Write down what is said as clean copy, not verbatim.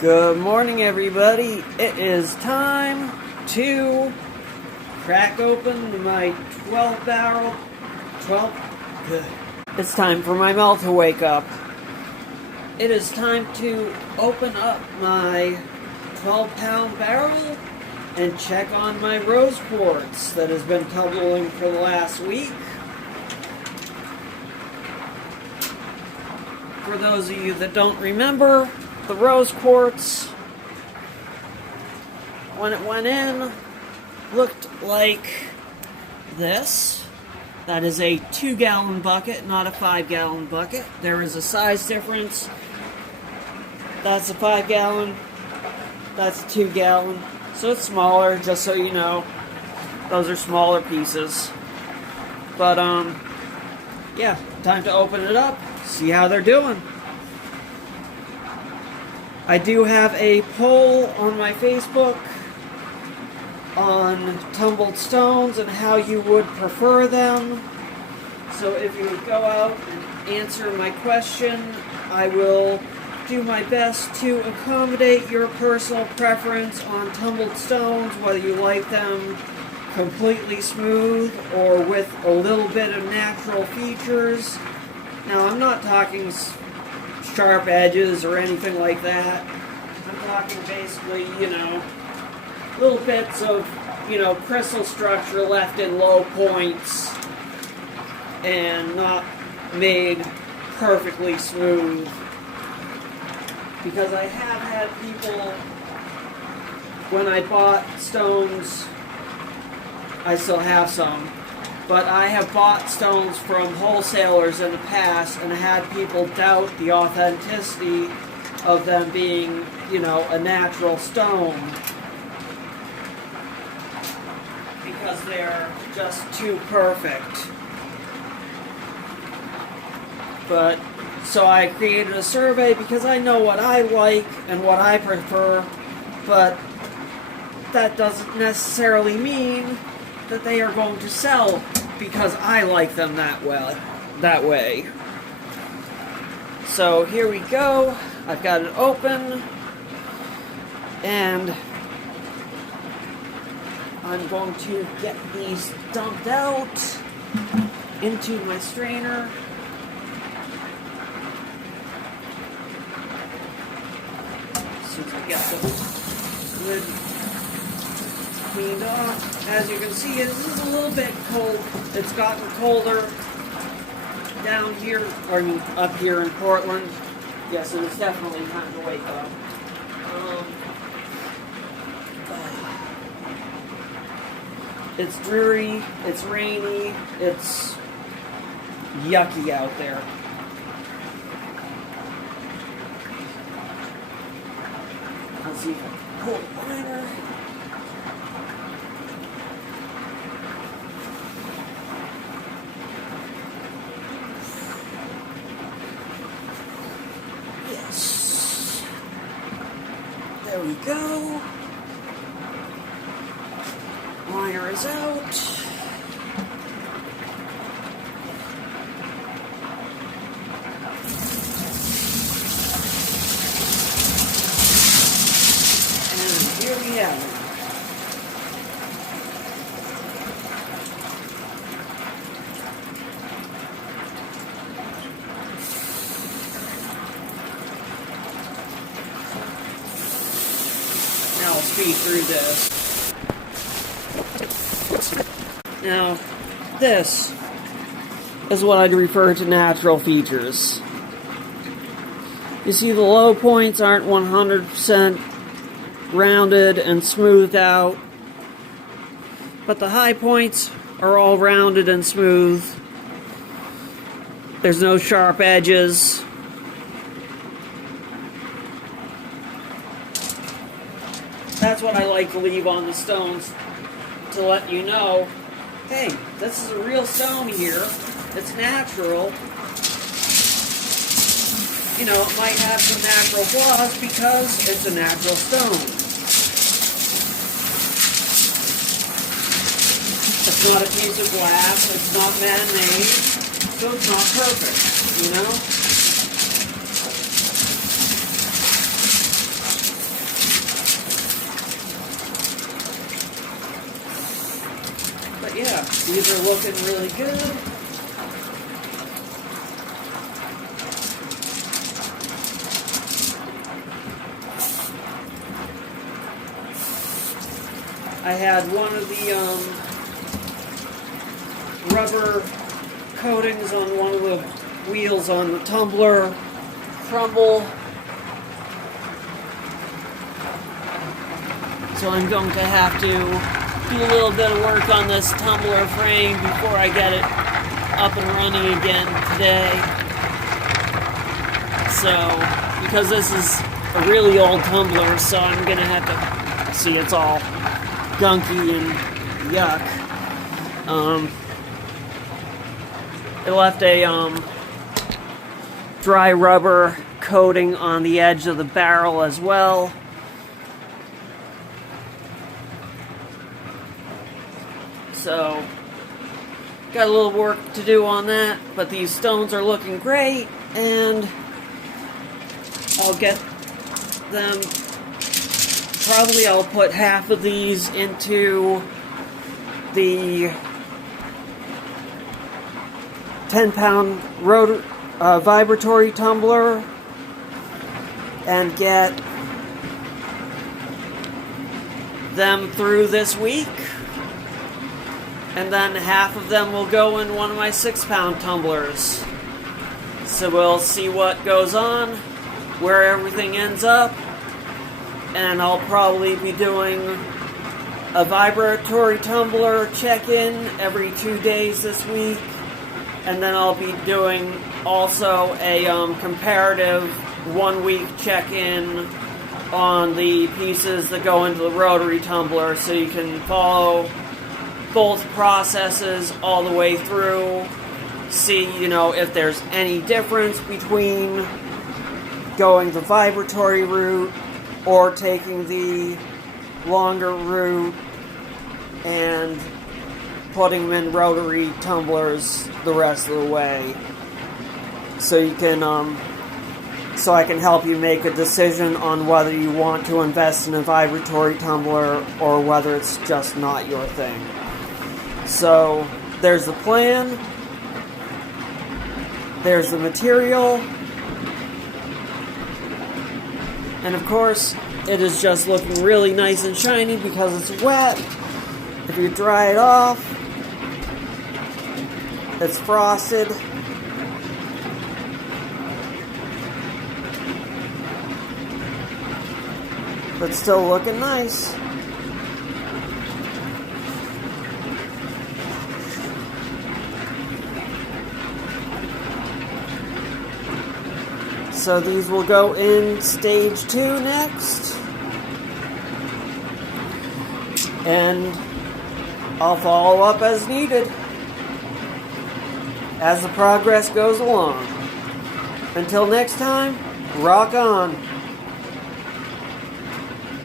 Good morning, everybody. It is time to crack open my 12 barrel. Good. It's time for my mouth to wake up. It is time to open up my 12-pound barrel and check on my rose quartz that has been tumbling for the last week. For those of you that don't remember, the rose quartz, when it went in, looked like this. That is a 2-gallon bucket, not a 5-gallon bucket. There is a size difference. That's a 5-gallon. That's a 2-gallon. So it's smaller, just so you know. Those are smaller pieces. But, yeah, time to open it up, see how they're doing. I do have a poll on my Facebook on tumbled stones and how you would prefer them. So if you would go out and answer my question, I will do my best to accommodate your personal preference on tumbled stones, whether you like them completely smooth or with a little bit of natural features. Now, I'm not talking sharp edges or anything like that. I'm talking basically, little bits of, crystal structure left in low points and not made perfectly smooth. Because I have had people, when I bought stones, I still have some, but I have bought stones from wholesalers in the past and had people doubt the authenticity of them being, a natural stone because they're just too perfect. But, so I created a survey because I know what I like and what I prefer, but that doesn't necessarily mean that they are going to sell because I like them that way. So here we go. I've got it open, and I'm going to get these dumped out into my strainer. As soon as I get the lid cleaned off. As you can see, it is a little bit cold. It's gotten colder down here, or up here in Portland. Yes, it is definitely time to wake up. It's dreary, it's rainy, it's yucky out there. Let's see if I can pull the liner. Yes. There we go. Liner is out. And here we have it. Now I'll speed through this. Now, this is what I'd refer to natural features. You see, the low points aren't 100% rounded and smoothed out, but the high points are all rounded and smooth. There's no sharp edges. That's what I like to leave on the stones, to let you know, hey, this is a real stone here. It's natural. It might have some natural flaws because it's a natural stone. It's not a piece of glass. It's not man-made. So it's not perfect, yeah, these are looking really good. I had one of the rubber coatings on one of the wheels on the tumbler crumble. So I'm going to have to do a little bit of work on this tumbler frame before I get it up and running again today. So, because this is a really old tumbler, so I'm going to have to see it's all gunky and yuck. It left a dry rubber coating on the edge of the barrel as well. So, got a little work to do on that, but these stones are looking great, and I'll get them. Probably I'll put half of these into the 10-pound vibratory tumbler and get them through this week. And then half of them will go in one of my 6-pound tumblers. So we'll see what goes on, where everything ends up. And I'll probably be doing a vibratory tumbler check-in every 2 days this week. And then I'll be doing also a comparative 1-week check-in on the pieces that go into the rotary tumbler, so you can follow both processes all the way through. See, if there's any difference between going the vibratory route or taking the longer route and putting them in rotary tumblers the rest of the way. So you can, so I can help you make a decision on whether you want to invest in a vibratory tumbler or whether it's just not your thing. So there's the plan. There's the material. And of course, it is just looking really nice and shiny because it's wet. If you dry it off, it's frosted. But still looking nice. So these will go in stage 2 next. And I'll follow up as needed as the progress goes along. Until next time, rock on.